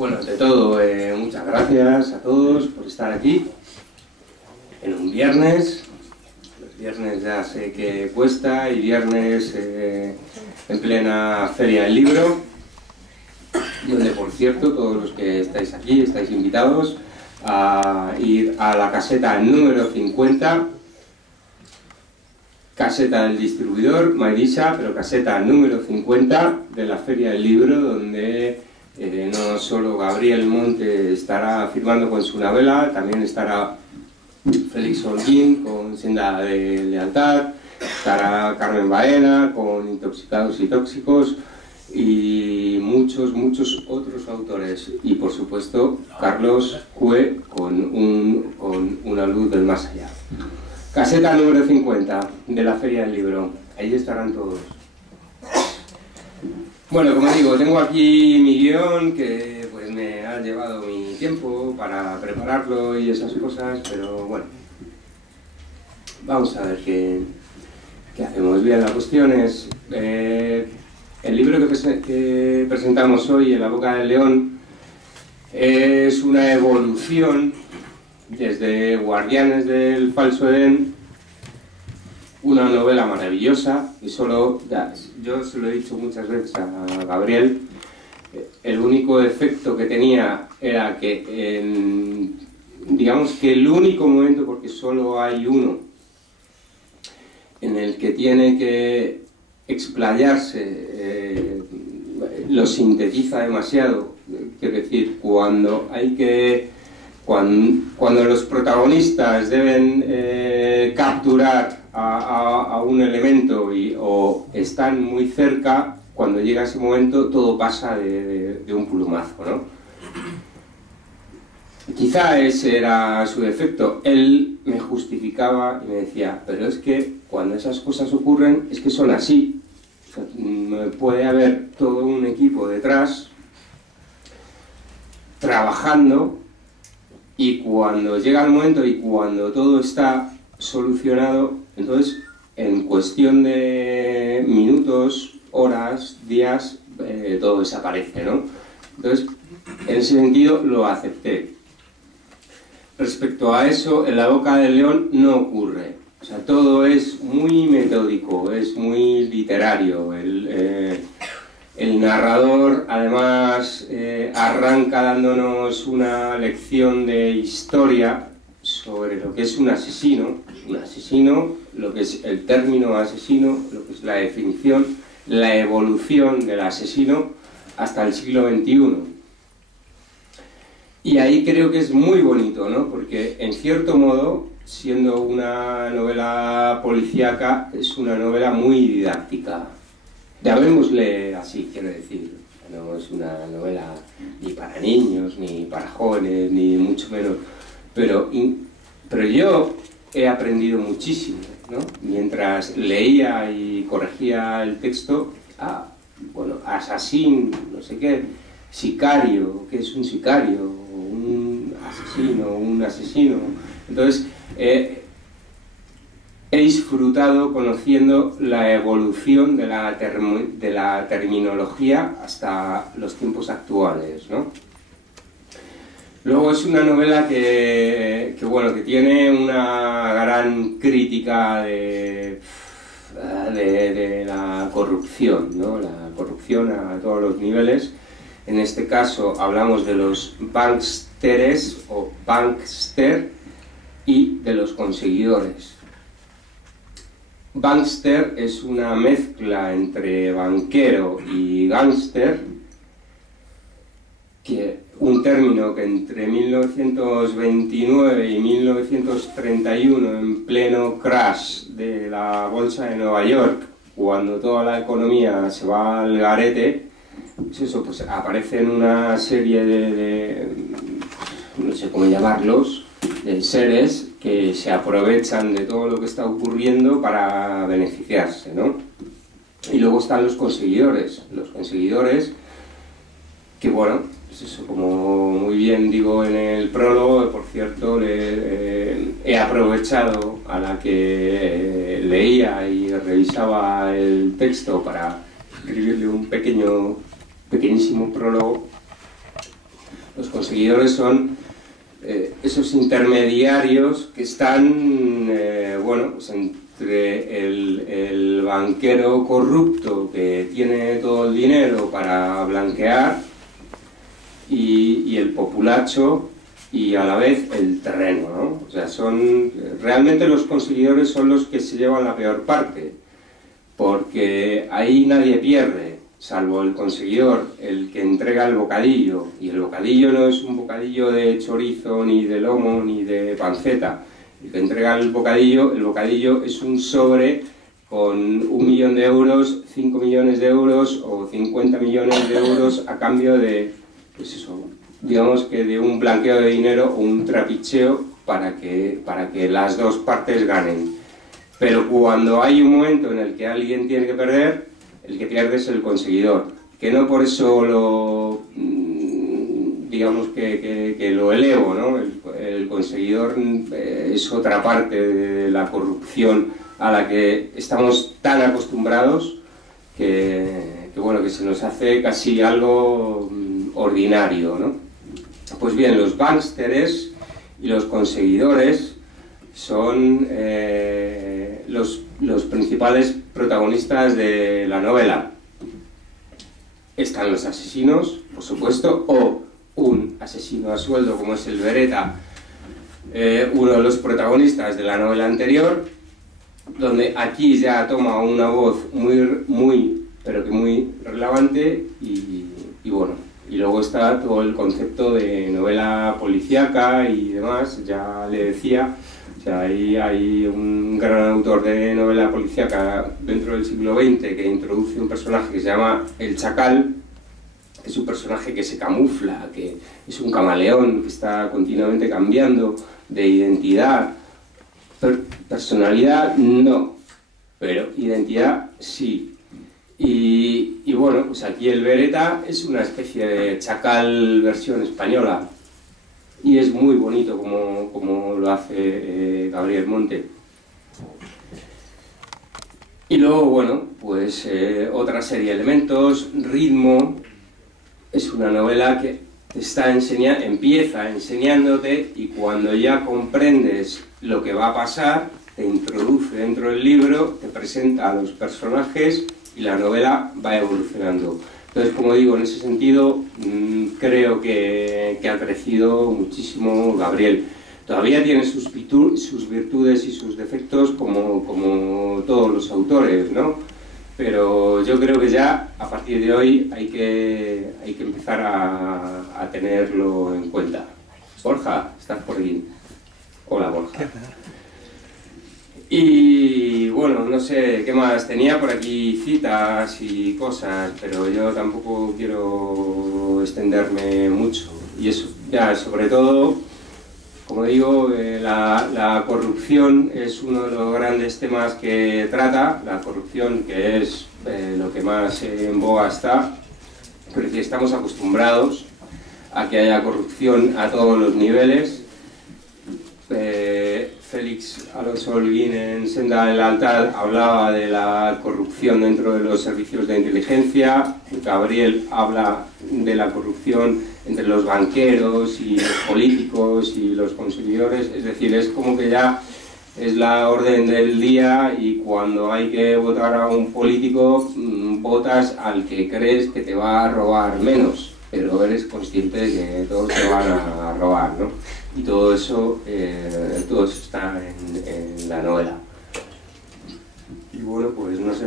Bueno, ante todo, muchas gracias a todos por estar aquí en un viernes. Los viernes ya sé que cuesta, y viernes en plena Feria del Libro, donde, por cierto, todos los que estáis aquí estáis invitados a ir a la caseta número 50, caseta del distribuidor Mairisa, pero caseta número 50 de la Feria del Libro, donde no solo Gabriel Monte estará firmando con su novela, también estará Félix Holguín con Senda de Lealtad, estará Carmen Baena con Intoxicados y Tóxicos, y muchos otros autores, y por supuesto Carlos Cue con Una luz del más allá. Caseta número 50 de la Feria del Libro, ahí estarán todos. Bueno, como digo, tengo aquí mi guión, que pues me ha llevado mi tiempo para prepararlo y esas cosas, pero bueno, vamos a ver qué hacemos. Bien, la cuestión es, el libro que presentamos hoy, En la boca del león, es una evolución desde Guardianes del falso Edén, una novela maravillosa, y yo se lo he dicho muchas veces a Gabriel, el único defecto que tenía era que, digamos que el único momento, porque solo hay uno, en el que tiene que explayarse, lo sintetiza demasiado. Quiero decir, cuando los protagonistas deben capturar a un elemento o están muy cerca, cuando llega ese momento todo pasa de un plumazo, ¿no? Quizá ese era su defecto. Él me justificaba y me decía, pero es que cuando esas cosas ocurren es que son así. O sea, puede haber todo un equipo detrás trabajando, y cuando llega el momento y cuando todo está solucionado, entonces en cuestión de minutos, horas, días, todo desaparece, ¿no? Entonces, en ese sentido lo acepté. Respecto a eso, En la boca del león no ocurre. O sea, todo es muy metódico, es muy literario. El narrador, además, arranca dándonos una lección de historia sobre lo que es un asesino, lo que es el término asesino, lo que es la definición, la evolución del asesino hasta el siglo XXI. Y ahí creo que es muy bonito, ¿no? Porque, en cierto modo, siendo una novela policíaca, es una novela muy didáctica. Llamémosle así, quiero decir. No es una novela ni para niños, ni para jóvenes, ni mucho menos. Pero yo he aprendido muchísimo, ¿no? Mientras leía y corregía el texto, bueno, asesino, no sé qué, sicario, ¿qué es un sicario? Un asesino. Entonces, he disfrutado conociendo la evolución de la terminología hasta los tiempos actuales, ¿no? Luego es una novela que tiene una gran crítica de la corrupción, ¿no? La corrupción a todos los niveles. En este caso hablamos de los banksteres o bankster y de los conseguidores. Bankster es una mezcla entre banquero y gángster, un término que entre 1929 y 1931, en pleno crash de la bolsa de Nueva York, cuando toda la economía se va al garete, pues aparece en una serie no sé cómo llamarlos, de seres que se aprovechan de todo lo que está ocurriendo para beneficiarse, ¿no? Y luego están los conseguidores que, bueno, pues eso, como muy bien digo en el prólogo, por cierto, he aprovechado a la que leía y revisaba el texto para escribirle un pequeñísimo prólogo Los conseguidores son esos intermediarios que están, bueno, pues entre el banquero corrupto que tiene todo el dinero para blanquear y el populacho y a la vez el terreno, ¿no? O sea, realmente los conseguidores son los que se llevan la peor parte, porque ahí nadie pierde, salvo el conseguidor, el que entrega el bocadillo, y el bocadillo no es un bocadillo de chorizo, ni de lomo, ni de panceta. El que entrega el bocadillo es un sobre con 1 millón de euros, 5 millones de euros o 50 millones de euros a cambio de, pues eso, digamos que de un blanqueo de dinero o un trapicheo para que las dos partes ganen. Pero cuando hay un momento en el que alguien tiene que perder, el que pierde es el conseguidor, que no por eso lo, digamos que lo elevo, ¿no? El conseguidor es otra parte de la corrupción a la que estamos tan acostumbrados que bueno, que se nos hace casi algo ordinario, ¿no? Pues bien, los banksters y los conseguidores son los principales protagonistas de la novela. Están los asesinos, por supuesto, o un asesino a sueldo como es el Beretta, uno de los protagonistas de la novela anterior, donde aquí ya toma una voz muy relevante y bueno, y luego está todo el concepto de novela policíaca y demás, ya le decía. O sea, ahí hay un gran autor de novela policíaca dentro del siglo XX que introduce un personaje que se llama El Chacal, que es un personaje que se camufla, que es un camaleón, que está continuamente cambiando de identidad. Personalidad no, pero identidad sí. Y bueno, pues aquí el Beretta es una especie de Chacal versión española. Y es muy bonito como lo hace Gabriel Monte. Y luego, bueno, pues otra serie de elementos, ritmo. Es una novela que empieza enseñándote y cuando ya comprendes lo que va a pasar, te introduce dentro del libro, te presenta a los personajes y la novela va evolucionando. Entonces, como digo, en ese sentido, creo que ha crecido muchísimo Gabriel. Todavía tiene sus virtudes y sus defectos como todos los autores, ¿no? Pero yo creo que ya, a partir de hoy, hay que empezar a tenerlo en cuenta. Borja, estás por aquí. Hola, Borja. Y bueno, no sé qué más, tenía por aquí citas y cosas, pero yo tampoco quiero extenderme mucho. Y eso, ya, sobre todo, como digo, la corrupción es uno de los grandes temas que trata, la corrupción, que es lo que más en boga está, porque estamos acostumbrados a que haya corrupción a todos los niveles. Félix Alonso Holguín en Senda del Altar hablaba de la corrupción dentro de los servicios de inteligencia, Gabriel habla de la corrupción entre los banqueros y los políticos y los conseguidores, es decir, es como que ya es la orden del día y cuando hay que votar a un político, votas al que crees que te va a robar menos, pero eres consciente de que todos te van a robar, ¿no? Y todo eso está en la novela. Y bueno, pues no sé,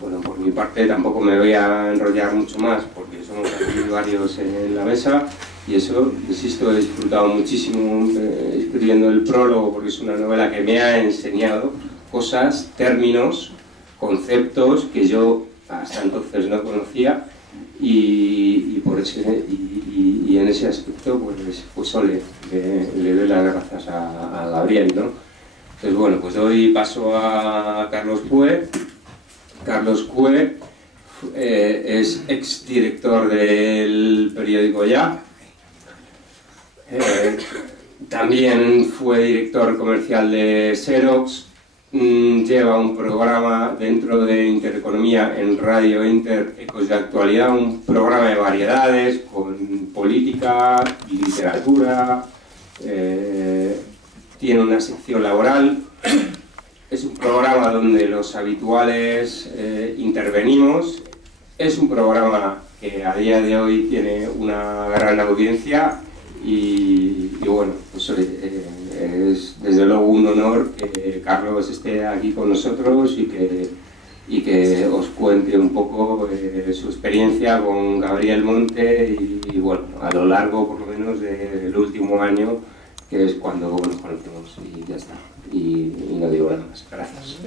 bueno, por mi parte tampoco me voy a enrollar mucho más, porque somos aquí varios en la mesa, y eso, insisto, he disfrutado muchísimo escribiendo el prólogo, porque es una novela que me ha enseñado cosas, términos, conceptos que yo hasta entonces no conocía, y en ese aspecto pues ole, le doy las gracias a Gabriel, ¿no? Entonces bueno, pues doy paso a Carlos Cue. Carlos Cue es exdirector del periódico Ya, también fue director comercial de Xerox, lleva un programa dentro de Intereconomía en Radio Inter, Ecos de Actualidad, un programa de variedades con política, literatura, tiene una sección laboral. Es un programa donde los habituales intervenimos. Es un programa que a día de hoy tiene una gran audiencia y bueno, pues es desde luego un honor que Carlos esté aquí con nosotros y que os cuente un poco su experiencia con Gabriel Monte y bueno, a lo largo por lo menos del último año, que es cuando nos conocemos, y ya está. Y no digo nada más. Gracias.